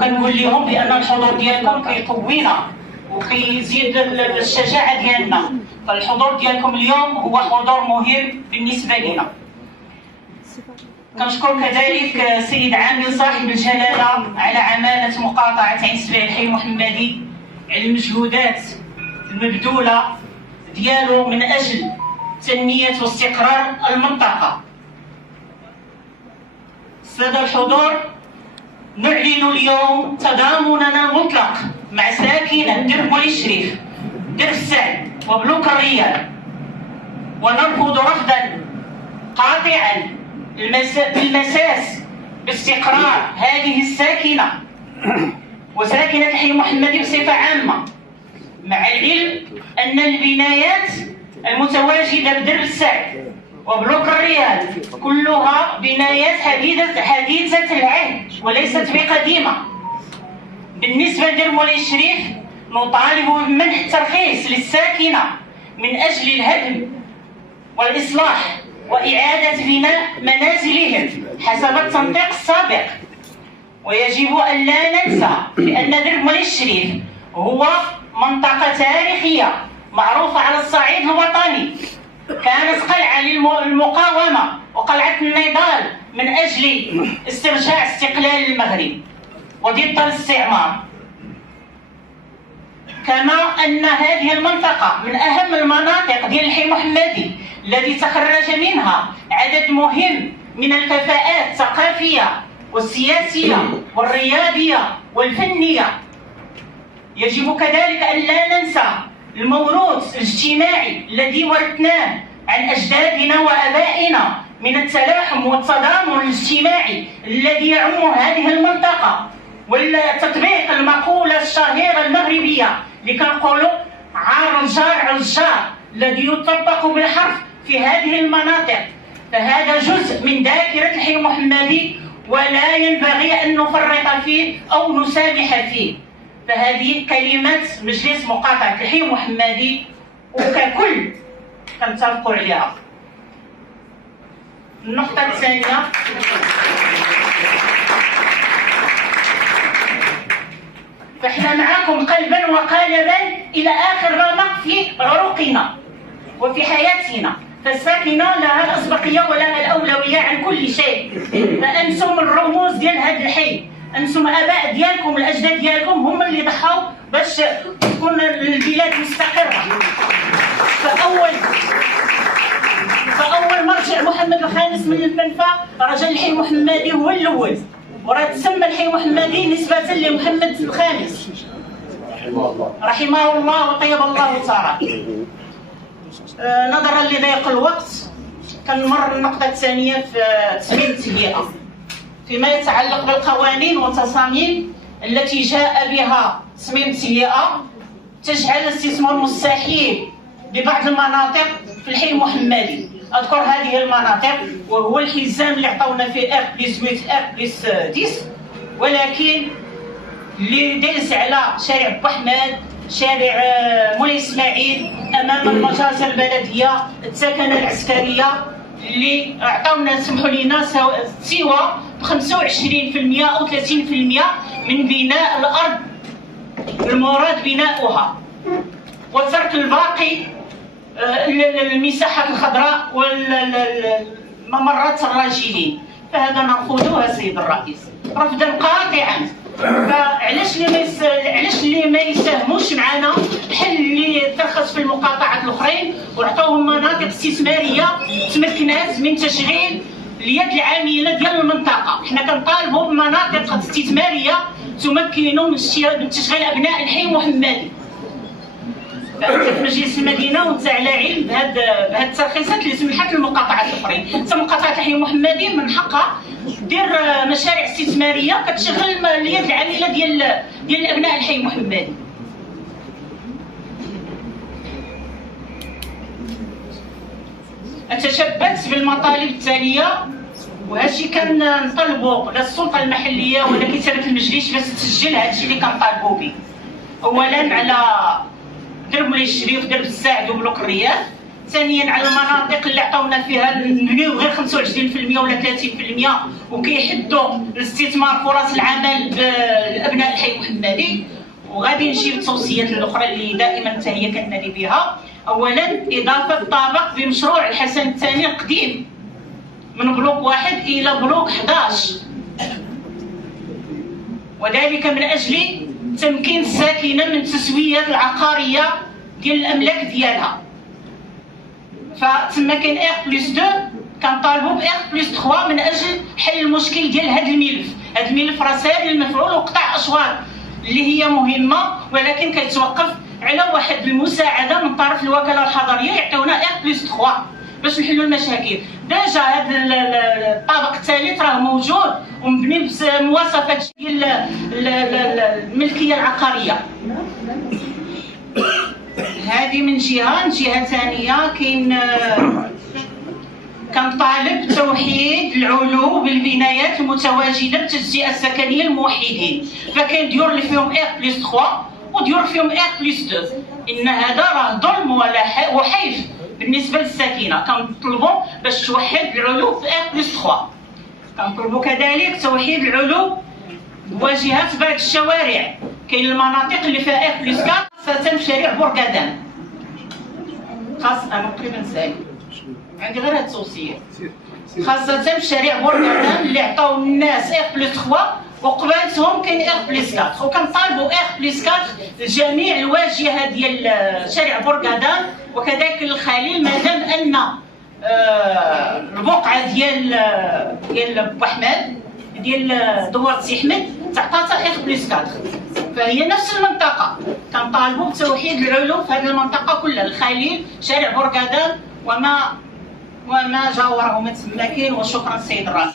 وكنقول لهم بان الحضور ديالكم كيقوينا وكيزيد الشجاعه ديالنا. فالحضور ديالكم اليوم هو حضور مهم بالنسبه لنا. كنشكر كذلك سيد عامل صاحب الجلاله على عماله مقاطعه عين سبيع الحي المحمدي على المجهودات المبذوله ديالو من اجل تنميه واستقرار المنطقه. الساده الحضور، نعلن اليوم تضامننا المطلق مع ساكنه درب ولي الشريف، درب السعد وبلوك الريال، ونرفض رفضا قاطعا بالمساس باستقرار هذه الساكنه وساكنه الحي المحمدي بصفه عامه، مع العلم ان البنايات المتواجده بدرب السعد وبلوك الريال كلها بنايات حديثه العهد وليست بقديمه. بالنسبه لدرب ولي الشريف نطالب بمنح الترخيص للساكنه من اجل الهدم والاصلاح واعاده بناء منازلهم حسب التنسيق السابق. ويجب ان لا ننسى بان درب ولي الشريف هو منطقه تاريخيه معروفه على الصعيد الوطني، كانت قلعه للمقاومه وقلعه النضال من اجل استرجاع استقلال المغرب وضد الاستعمار. كما ان هذه المنطقه من اهم المناطق ديال الحي المحمدي الذي تخرج منها عدد مهم من الكفاءات الثقافيه والسياسيه والرياضيه والفنيه. يجب كذلك ان لا ننسى الموروث الاجتماعي الذي ورثناه عن اجدادنا وابائنا من التلاحم والتضامن الاجتماعي الذي يعم هذه المنطقه، والتطبيق المقوله الشهيره المغربيه اللي كنقولوا عار الجار على الجار الذي يطبق بالحرف في هذه المناطق. فهذا جزء من ذاكره الحي المحمدي ولا ينبغي ان نفرط فيه او نسامح فيه. فهذه كلمات مجلس مقاطعه الحي المحمدي وككل كنتفقوا عليها. النقطه الثانيه، فاحنا معكم قلبا وقالبا الى اخر رمق في عروقنا وفي حياتنا، فالساكنه لها الاسبقيه ولها الاولويه عن كل شيء. فانتم الرموز ديال هذا الحي، انتم اباء ديالكم الاجداد ديالكم هم اللي ضحوا باش تكون البلاد مستقره. فاول مرجع محمد الخامس من المنفى رجل الحي المحمدي هو الاول، وراه تسمى الحي المحمدي نسبه لمحمد الخامس رحمه الله وطيب الله ثراه. نظرا لضيق الوقت كنمر النقطه الثانيه في تسميه التهيئه فيما يتعلق بالقوانين والتصاميم التي جاء بها تصميم التهيئه تجعل الاستثمار مستحيل ببعض المناطق في الحي المحمدي. اذكر هذه المناطق وهو الحزام اللي عطاونا فيه اف بلس 8 اف بلس 10، ولكن اللي داز على شارع بوحماد، شارع مولاي اسماعيل، امام المجازر البلديه، السكنه العسكريه اللي عطاونا سمحوا لنا سوى ب 25% او 30% من بناء الارض المراد بناؤها، وترك الباقي المساحات الخضراء والممرات الراجلين. فهذا نرفضه سيد الرئيس رفضا قاطعا. فعلاش اللي ما يساهموش معنا بحال اللي ترخص في المقاطعات الاخرين وعطاوهم مناطق استثماريه تمكنات من تشغيل اليد العامله ديال المنطقه. حنا كنطالبوا بمناطق استثماريه تمكنوا من تشغيل ابناء الحي المحمدي. فانت في مجلس المدينه وانت على علم بهاد الترخيصات اللي سمحت للمقاطعات الاخرين. حتى مقاطعه الحي المحمدي من حقها دير مشاريع استثماريه كتشغل اليد العامله ديال ابناء الحي المحمدي. تشبثت بالمطالب التاليه، وهادشي كنطلبوا للسلطه المحليه ولا كتابه المجلس باش تسجل هادشي اللي كنطالبوا به. اولا على درب مولاي الشريف، درب السعد وبلوك الريال، ثانيا على المناطق اللي عطاونا فيها نبنيو غير 25% ولا 30% وكيحدوا الاستثمار فرص العمل لابناء الحي المحمدي. وغادي نجيب التوصيات الاخرى اللي دائما حتى هي كنادي بها. اولا اضافه طابق بمشروع الحسن الثاني القديم من بلوك 1 الى بلوك 11، وذلك من اجل تمكين الساكنه من التسويات العقاريه ديال الاملاك ديالها. فتما كاين اير بلس 2 كنطالبوا باير بلس 3 من اجل حل المشكل ديال هذا الملف. هذا الملف راه ساهل المفعول وقطع اشواط اللي هي مهمه، ولكن كيتوقف على واحد المساعده من طرف الوكاله الحضريه يعطيونا اير بلس 3 باش نحلوا المشاكل. ديجا هذا الطابق الثالث راه موجود ومبني بمواصفات ديال الملكيه العقاريه. هذه من جهه ثانيه كنطالب بتوحيد العلو بالبنايات المتواجده بالتجزئه السكنيه الموحدين. فكاين ديور اللي فيهم اير بلس 3 وديور فيهم اير بلس 2. ان هذا راه ظلم وحيف بالنسبه للساكنه. كنطلبوا باش توحد العلو في اير بلس 3. كنطلبوا كذلك توحيد العلو بواجهات بعض الشوارع. كاين المناطق اللي فيها اير بلس 4 خاصه في شارع بورقدان. انا تقريبا سايق عندي غير هاد التوصيه، خاصه في شارع بورقدان اللي عطاو الناس اير بلس 3 وقبالتهم كاين اير بلس 4. وكنطالبوا اير بلس 4 لجميع الواجهه ديال شارع بورقدان وكذلك الخليل، مادام ان البقعه ديال بوحماد ديال دوار سي حمد تعطاتها اير بلس 4، فهي نفس المنطقه. كنطالبوا بتوحيد العلو في هذه المنطقه كلها، الخليل شارع بورقدان وما جاورهم تما كاين. وشكرا سيد الرئيس.